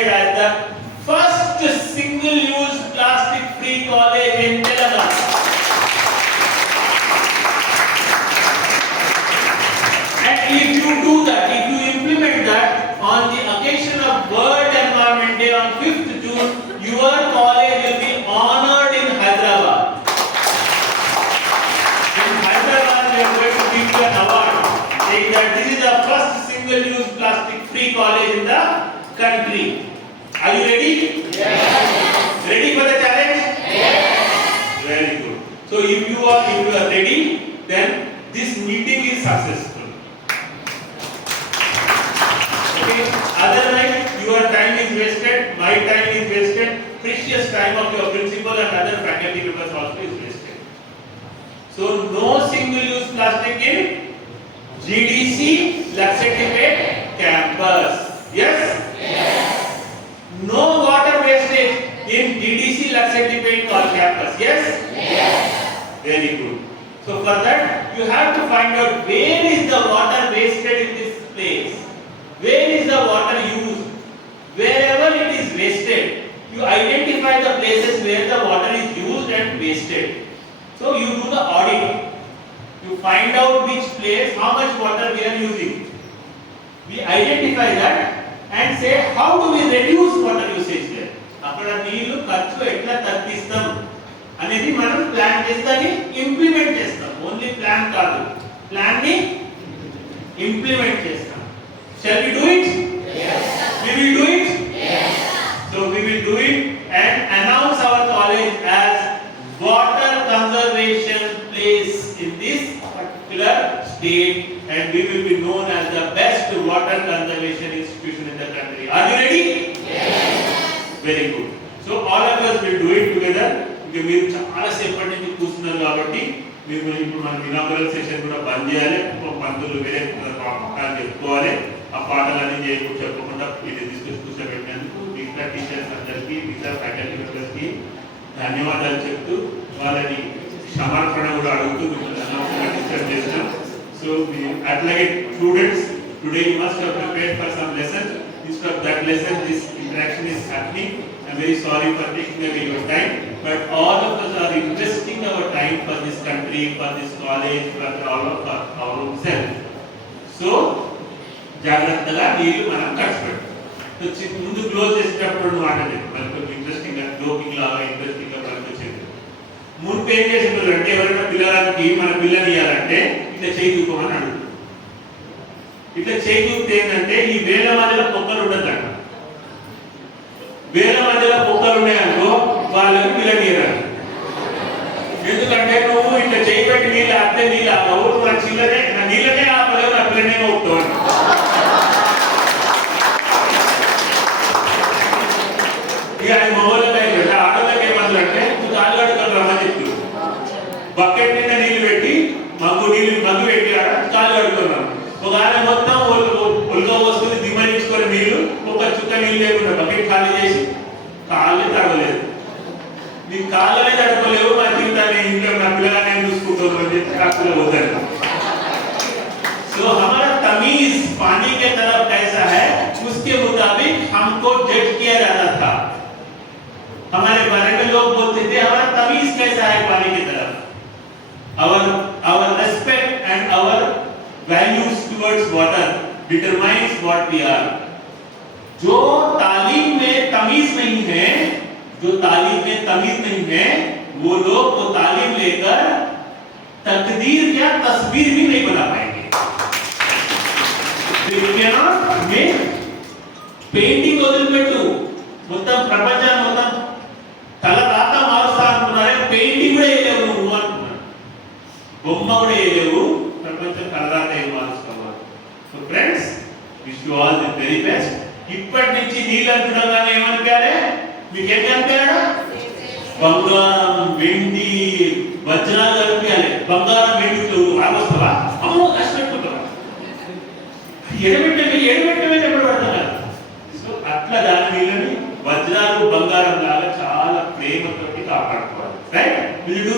recognized as the first single-use plastic-free college in Telangana. And if you do that, if you implement that on the occasion of World Environment Day on 5th June, your college will be honored in Hyderabad. In Hyderabad, we are going to give you an award saying that this is the first single-use plastic-free college in the country. Are you ready? Yes. Ready for the challenge? Yes. Very good. So if you are ready, then this meeting is successful. Okay. Otherwise, your time is wasted, my time is wasted, precious time of your principal and other faculty members also is wasted. So no single-use plastic in GDC Laksatipet campus. Yes? Yes. No water wastage in GDC Laksatipet campus. Yes? Yes. Very good. So for that, you have to find out where is the water wasted in this place. Where is the water used? Wherever it is wasted, you identify the places where the water is used and wasted. So you do the audit. You find out which place, how much water we are using. We identify that and say how do we reduce water usage there. అక్కడ నీళ్లు ఖర్చు ఎట్లా తగ్గిస్తాం అనేది మనం ప్లాన్ చేస్తాని ఇంప్లిమెంట్ చేస్తాం. Only plan కాదు, ప్లాన్ ని ఇంప్లిమెంట్ చేస్తాం. Shall we do it? Yes. We will do it? Yes. So we will do it and announce our college as water conservation place in this particular state, and we will be known as the best water conservation institution in the country. Are you ready? Yes. Very good. So all of us will do it together. ఇంకా మీరు చాలా సేపటి నుంచి కూర్చున్నారు కాబట్టి మీరు ఇప్పుడు మన ఇనాగరల్ సెషన్ కూడా బంద్ చేయాలి. పంతులు వేరే పాఠాలు చెప్పుకోవాలి. ఆ పాఠాలన్నీ చెప్పకుండా ఇది తీసుకొచ్చి కూర్చోబెట్టినందుకు మిగతా టీచర్స్ అందరికీ, మిగతా ఫ్యాకల్టీ మెంబర్స్కి ధన్యవాదాలు చెప్తూ వాళ్ళని క్షమాపణ కూడా అడుగుతూ మిమ్మల్ని అనవసరంగా డిస్టర్బ్ చేస్తున్నాం. సో అట్లాగే students, today you must have prepared for some lessons. Instead of that lesson, this interaction is happening. I'm very sorry for taking away your time, but all of us are investing our time for this country, for this college, for all of our own self. So, జాగ్రత్తగా నీళ్ళు మనం ఖర్చు పెట్టాలి. ముందు క్లోజ్ చేసేటప్పుడు మాట్లాడలేదు, మనకు ఇంట్రెస్టింగ్ గా జోకింగ్ లాగా ఇంట్రెస్టింగ్ గా మనకు వచ్చేది. ముందు ఏం చేసేవాళ్ళు అంటే ఎవరైనా పిల్లలకి మన పిల్లని ఇవ్వాలంటే ఇట్లా చేయి చూపమని అడుగుతారు. ఇట్లా చేయి చూపితే ఏంటంటే ఈ వేల మధ్యలో పొక్కలు ఉండదంట. వేల మధ్యలో పొక్కలు ఉన్నాయనుకో వాళ్ళని పిల్లనియరాలి. ఎందుకంటే నువ్వు ఇట్లా చేయి పెట్టి నీళ్ళు ఆపితే నీళ్ళు ఆపవు, నా చిల్లనే నా నీళ్ళనే ఆపలేవు, నా పిల్లనే అవుతావు. ఇక అది మొబైల్ అయితే ఆటోలకి ఏమన్నంటే నువ్వు కాళ్ళు కడుకొని రమ్మని చెప్తున్నారు. బకెట్ నిండా నీళ్ళు పెట్టి మగ్గు పెట్టి ఆడ కాళ్ళు కడుకున్నాం. ఒక ఆయన మొత్తం ఒళ్ళో వస్తుంది దిమ్మరించుకొని నీళ్లు, ఒక చుక్క నీళ్ళు లేకుండా బకెట్ ఖాళీ చేసి కాళ్ళు తడవలేదు. నీ కాళ్ళనే తడపలేవు, నా జీవితాన్ని ఇంట్లో నా పిల్లగానే చూసుకుంటాను అని చెప్పి కాకులు వద్దాను. సో हमारा तमीज पानी के तरफ कैसा है उसके मुताबिक हमको जज किया जाता था. हमारे बारे में लोग बोलते थे हमारा तमीज कैसा है पानी की तरफ. our respect and our values towards water determines what we are. जो तालीम में तमीज नहीं है, वो लोग वो तालीम लेकर तकदीर या तस्वीर भी नहीं बना पाएंगे. पेंटिंग వదిలిపెట్టు, మొత్తం ప్రపంచాన్ని మొత్తం తల రాత మారుస్తా అనుకున్నారే, పెయింటింగ్ కూడా వేయలేవు నువ్వు అంటున్నాడు. బొమ్మ కూడా వేయలేవు, ప్రపంచం తలరాత ఏం మారుస్తావు. So friends, wish you all the very best. ఇప్పటి నుంచి నీళ్ళు అనుకున్నాగానే ఏమనుకోవాలి, మీకు ఏం కనిపించాడు? బంగారం, వెండి, వజ్రాలు కనిపించాలి. బంగారం, వెండి ఆగొస్తావా? అమ్మో కష్టపెట్టుకుంటావా? ఎడబెట్టమే ఎప్పుడు పడతారు. సో అట్లా దాని నీళ్ళని వజ్రాలు, బంగారం లాగా చాలా ప్రేమతోటి కాపాడుకోవాలి. రైట్? Will you do